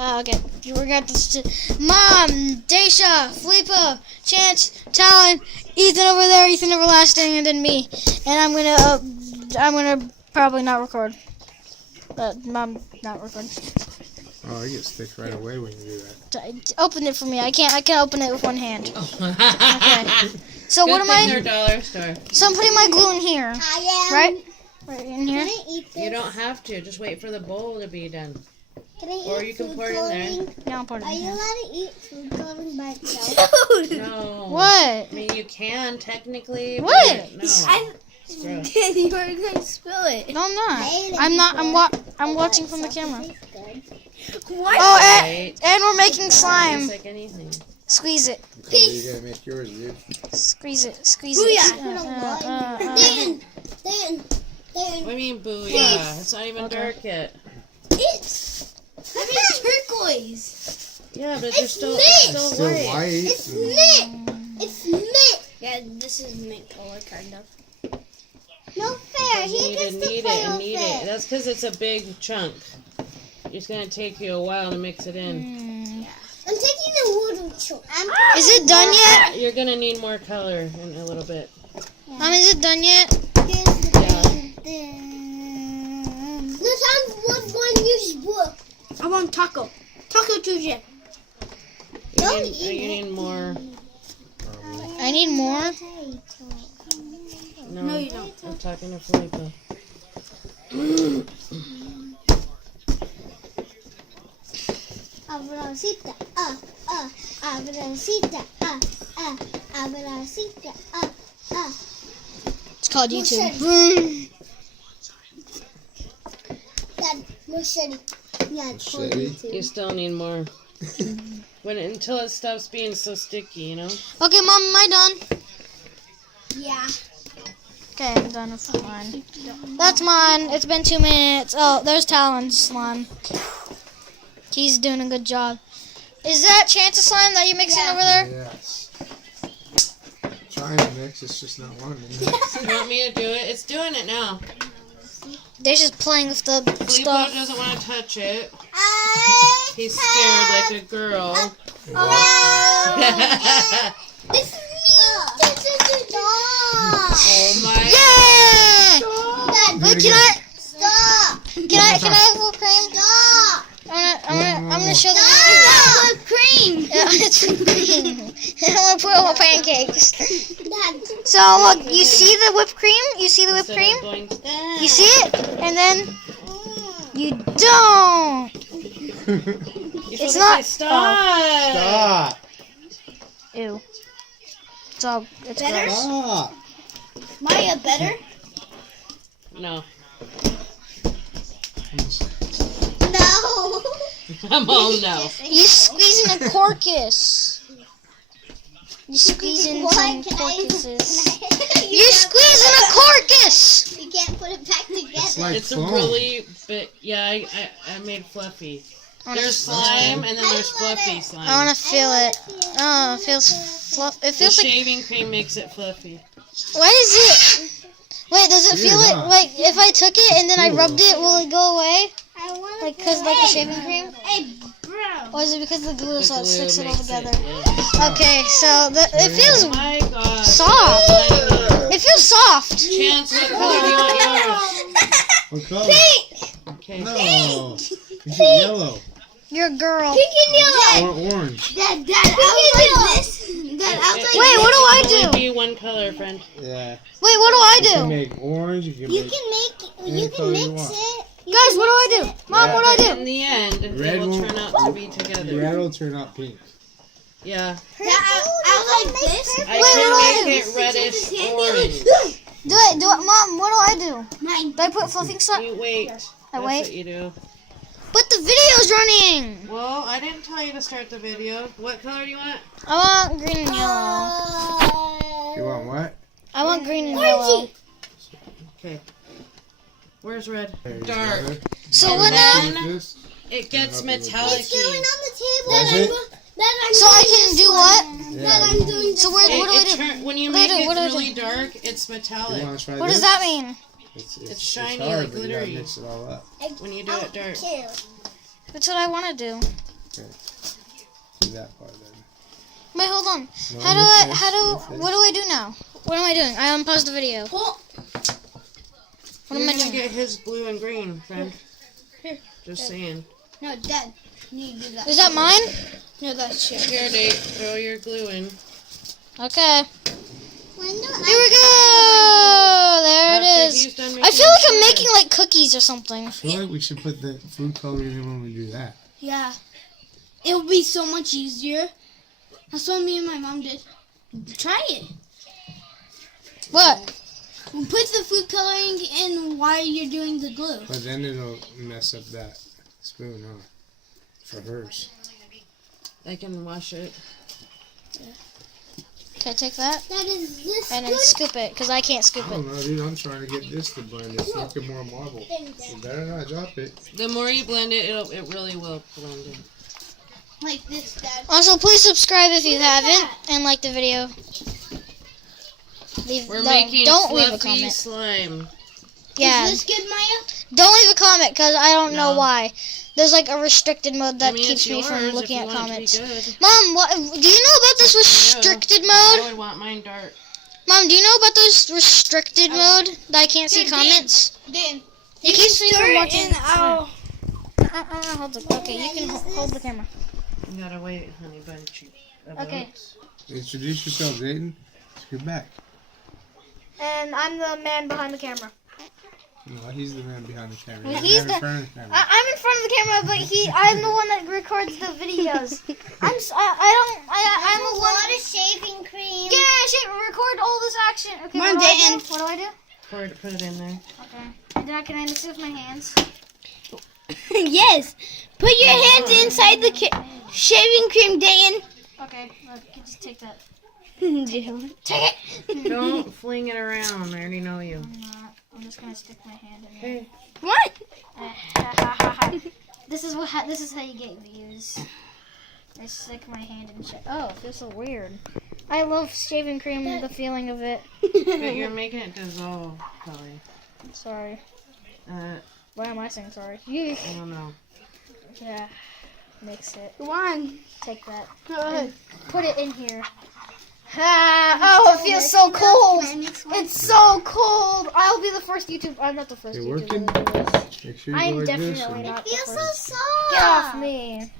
Okay, we're gonna Mom, Daisha, Felipa, Chance, Talon, Ethan over there, Ethan Everlasting, and then me. And I'm gonna probably not record. Mom, not record. Oh, you get stick right away when you do that. Open it for me. I can't open it with one hand. Okay. So Good what am I? thing they're dollar store. So I'm putting my glue in here. Right? Right in here. Can I eat this? You don't have to. Just wait for the bowl to be done. Can I eat Or you can food pour it in there. coloring? Yeah, I'll put it Are in you here. allowed to eat food coloring by itself? No. What? I mean, you can technically. What? But no. It's gross. You were going to spill it. No, I'm not. Hey, I'm not. I'm I watching thought from the it camera. tastes good. Oh, Right. and we're making slime. It's like anything. Squeeze it. So you gotta make yours, dude. Squeeze it. Squeeze Booyah. it. Dan. What do you mean, booyah? It's not even Okay. dark yet. It's turquoise. Yeah, but they're still Still white. white. It's mint. It's mint. Yeah, this is mint color, kind of. No fair. You He need gets to to knead play it and with knead it. it. That's because it's a big chunk. It's gonna take you a while to mix it in. I'm taking the wooden chunk. Is it done yet? You're gonna need more color in a little bit. Is it done yet? The sound was one use wood. I want taco. Taco Tuesday. Don't eat You it. need more. I need more. No, you don't. I'm talking to Felipa. Abracita, abracita, abracita, It's called YouTube. Dad, machete. Yeah, it's called Machete? YouTube. You still need more. Until it stops being so sticky, you know? Okay, Mom, am I done? Yeah. Okay, I'm done with mine. That's mine. It's been 2 minutes. Oh, there's Talon's slime. He's doing a good job. Is that Chance's slime that you're mixing over there? Yes. Trying to mix, it's just not wanting to mix. You want me to do it? It's doing it now. They're just playing with the Felipa stuff. doesn't want to touch it. I He's scared like a girl. This is me. Stop. Oh my. Yeah! Dad, Wait, it can I stop. can I have whipped cream? Stop. I'm gonna show them. Stop. Whipped cream. Yeah, it's whipped cream. I'm gonna put it on my pancakes. Dad. So look, you see the whipped cream? You see the whipped Instead cream? of going, You see it? And then you don't. You're It's supposed to not- say, stop. Stop! Ew. It's all. It's Better? gross. Stop! Maya, better? No. No. I'm all no. You squeezing a corkus. You squeezing some corkuses. You squeezing a corkus. You can't put it back It's together. like It's a foam. really, but yeah, I made fluffy. There's slime and then there's fluffy slime. I wanna feel it. Oh, it feels fluff. It The feels like. shaving cream makes it fluffy. What is it? Wait, does it feel Yeah. like if I took it and then I rubbed it, will it go away? I want Like the shaving cream? Hey, bro. Or is it because the glue The so it glue sticks it all makes together? yeah. Okay, so it feels Oh my god. soft. It feels soft. Chance, what color do you want yours? What color? Okay. No! You should yellow. You're a girl. Pink and yellow. Or orange. Dad, I was like this. Dad, I was like Wait, what do I It can do? only be one color, friend. Yeah. Wait, what do I You can do? make orange, you can You make... can make, Any you color can you mix want. it. You Guys, can what do I mix do? it. Mom, what do I In do? the end, Red it will won't- turn out to be together. Red will turn out pink. Yeah. Dad, I was like this. I Wait, what do I can make do? it reddish orange. Do it, Mom. What do I do? Mine. Do I put fluffing stuff? You wait. I That's wait. what you do. But the video's running. Well, I didn't tell you to start the video. What color do you want? I want green and yellow. You want what? I want green and yellow. Okay. Where's red? There's Dark. red. So And what now? then- Like this? It gets It's going metallic. on the table. That's it? So I can do what? Yeah. I'm doing So what do I do? When you What do I make do? it What do I do? really dark, it's You metallic. want to try What this? does that mean? It's shiny, hard, like but you gotta glittery. mix it all up. When you do it dark. That's what I want to do. Okay. Do that part then. Wait, hold on. No, What do I do now? What am I doing? I unpaused the video. What am I You're gonna doing? get his blue and green, friend. Here. Just saying. No, Dad. You need to do that. Is that mine? No, that's shit. Here, Nate. Throw your glue in. Okay. When do Here we go. There it After is. he's done I making feel like the I'm sugar. making like cookies or something. I feel like we should put the food coloring in when we do that. Yeah. It will be so much easier. That's what me and my mom did. Try it. What? We'll put the food coloring in while you're doing the glue. But then it'll mess up that spoon, huh? For hers. I can wash it. Okay, take that That is this and then scoop it because I can't scoop I it. don't know, dude. I'm trying to get this to blend. It's looking more marble. You better not drop it. The more you blend it, it really will blend in. like this, Dad. Also, please subscribe if you haven't and like the video. We're making don't leave a fluffy comment. slime. Yeah, Is this good, Maya? don't leave a comment because I don't know No. why. There's like a restricted mode that I mean, keeps it's me from yours looking if at you want it to be comments. good. Mom, what? Do you know about this restricted I mode? would want mine dark. Mom, do you know about this restricted mode that I can't see Here, comments? Dan. It keeps me from watching. And I'll... Hold the, okay, you can hold the camera. You gotta wait, honey bunch. Okay. Introduce yourself, Dayton. Scoot back. And I'm the man behind the camera. No, he's the man behind the camera. He's in the- front of the camera. I'm in front of the camera, but I'm the one that records the videos. I'm the one. of shaving cream. Yeah, shit, record all this action. Okay, Come on, what do I Dan. do? What do I do? Put it in there. Okay. And then I can end this with my hands. Yes. Put your hands inside the shaving cream, Dan. Okay, I can just take that. Take it. Don't fling it around. I already know you. I'm not. I'm just gonna stick my hand in there. Hey. What? This is how you get views. I stick my hand in shit. Oh, it feels so weird. I love shaving cream, the feeling of it. But you're making it dissolve, Kelly. Sorry. Uh, Why am I saying sorry? You. I don't know. Yeah. Mix it. Come on. Take that. Good. Put it in here. Oh, it feels so cold. It's so cold. I'll be the first YouTuber. I'm not the first You YouTuber working? to do this. Make sure you I'm go like this. definitely and- not the Feels so first. soft. Get off me.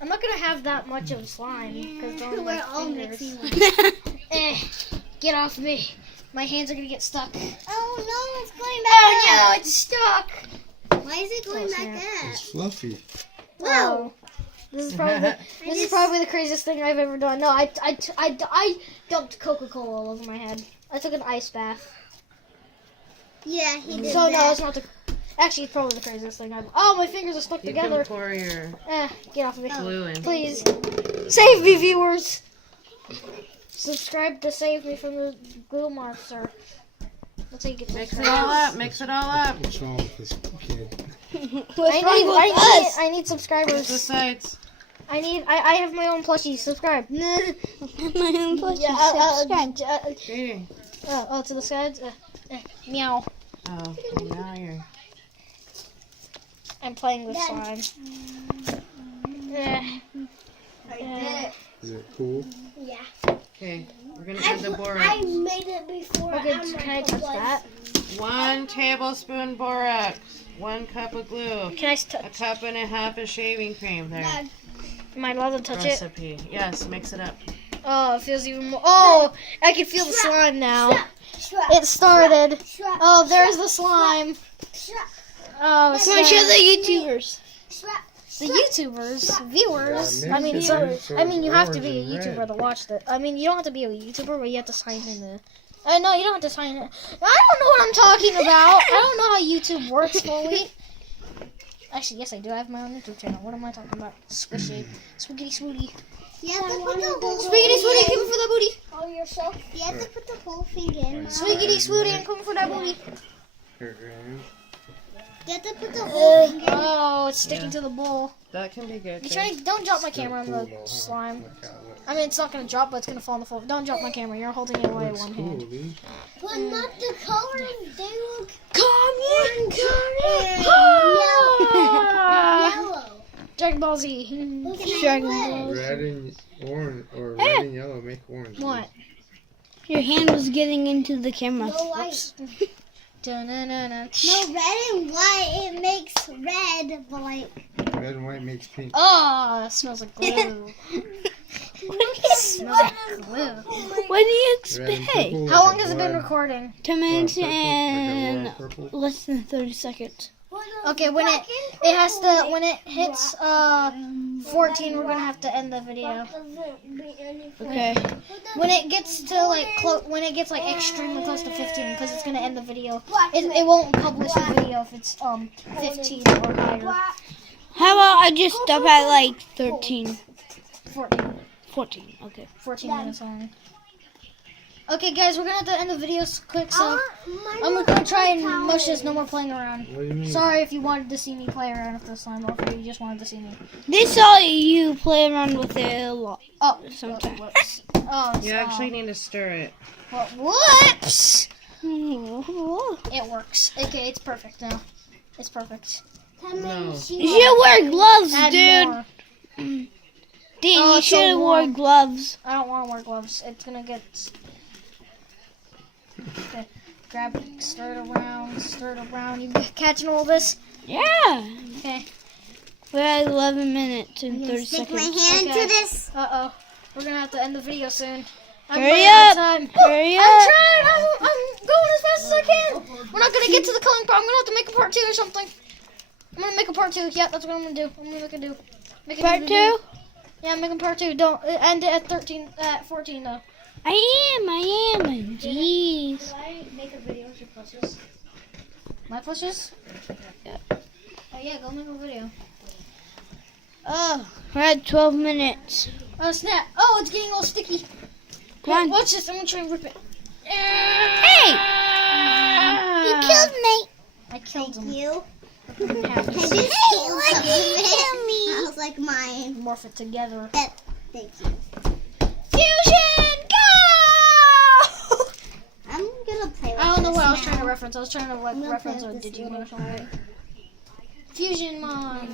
I'm not gonna have that much of slime because We're all mixing. Get off me. My hands are gonna get stuck. Oh no, it's going Oh back. no, it's stuck. Why is it going Oh, back snap. It's fluffy. No. This is probably the craziest thing I've ever done. No, I dumped Coca-Cola all over my head. I took an ice bath. Yeah, he did So no, that. it's not the. Actually, it's probably the craziest thing I've. Oh, my fingers are stuck You together. can pour your Get off of me, glue in. please. Save me, viewers. Subscribe to save me from the glue monster. That's how you get Mix it subscribed. all up. Mix it all up. What's wrong with this kid? I need Push subscribers. the sides. I have my own plushie. Subscribe. My own plushie. Yeah, Okay. to the sides. Meow. Oh, now you're. I'm playing with slime. Is it cool? Yeah. Okay. We're gonna add the borax. I made it before. Okay, on can my I touch was. that? 1 tablespoon borax. 1 cup of glue. Can I A touch? cup and a half of shaving cream. There. Dad, Am I allowed to touch it? Recipe. Yes. Mix it up. Oh, it feels even more. Oh, I can feel the slime now. Shrub, It started. shrub, Oh, there's the slime. shrub, Oh, Let's so show the YouTubers. shrub. The YouTubers, viewers. Yeah, I mean, mix so, it in so I mean, you it's have to be a orange and YouTuber red. to watch that. I mean, you don't have to be a YouTuber, but you have to sign in the. No, you don't have to sign in. I don't know what I'm talking about. I don't know how YouTube works fully. Actually, yes, I do. I have my own YouTube channel. What am I talking about? Squishy, swiggity swooty, You have to put the whole swiggity swooty, coming for that booty. Oh, you're so. You have to put the whole thing in. Swiggity swooty, I'm coming for that booty. Here, You have to put the whole thing in. Oh, it's sticking Yeah. to the bowl. That can be good. You too. try, don't drop my Still camera on cool the though, huh? slime. Look how it looks. I mean, it's not gonna drop, but it's gonna fall on the floor. Don't drop my camera. You're holding it away with Looks one cool, hand. dude. But not the coloring. They look Come in, yellow. Dragon Ball Z. Dragon Ball. Red and orange, or red and yellow make orange. What? Your hand was getting into the camera. No white. Dun-dun-dun-dun. No red and white. It makes red, but like. Red and white makes pink. Oh, that smells like glue. Smells like glue. What do you Red and expect? purple, How like long a has it been blood. recording? 10 minutes Purple, like a and royal purple. less than 30 seconds. Okay, when it has to when it hits 14, we're gonna have to end the video. Okay. When it gets to like when it gets like extremely close to 15, because it's gonna end the video. It won't publish the video if it's 15 or higher. How about I just stop at like 13? 14. 14. Okay. 14 minutes long. Okay, guys, we're gonna have to end the video quick, so I'm gonna try and mush this. No more playing around. What do you mean? Sorry if you wanted to see me play around with the slime ball, or you just wanted to see me. They saw you play around with it a lot. Oh, Sometimes. whoops. Oh, You actually need to stir it. well, whoops! You It works. Okay, it's perfect now. It's perfect. No. should wear gloves, Add dude. more. Dean, Oh, you it's so should wear warm. gloves. I don't want to wear gloves. It's gonna get. Okay, grab it, stir it around. You catching all this? Yeah. Okay. We're at 11 minutes and 30 Stick my seconds. hand Okay. to this. We're gonna have to end the video soon. I'm Hurry running out of up. time. Hurry I'm up. trying. I'm going as fast as I can. We're not gonna get to the culling part. I'm gonna have to make a part 2 or something. I'm gonna make a part 2. Yeah, that's what I'm gonna do. I'm gonna make a Part 2? Yeah, I'm making part 2. Don't end it at 14 though. I am. Jeez. Can I make a video with your plushes? My plushes? Yeah. Oh yeah, go make a video. We're at 12 minutes. Oh snap! Oh, it's getting all sticky. Come on. Watch this. I'm gonna try and rip it. Hey! You killed me. I killed him. You. Half. I just killed me. I was like mine. Morph it together. Thank you. Fusion, go! I'm gonna play with I don't know what I was this trying to now. reference. I was trying to like I'm gonna reference a play with this Digimon or little something. Fusionmon.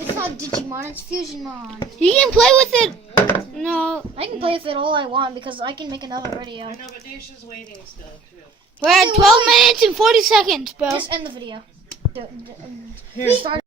It's not Digimon. It's Fusionmon. You can play with it. No. I can play with it all I want because I can make another video. I know, but Dacia's waiting still, too. We're at 12 minutes and 40 seconds, bro. Just end the video. Here. Start.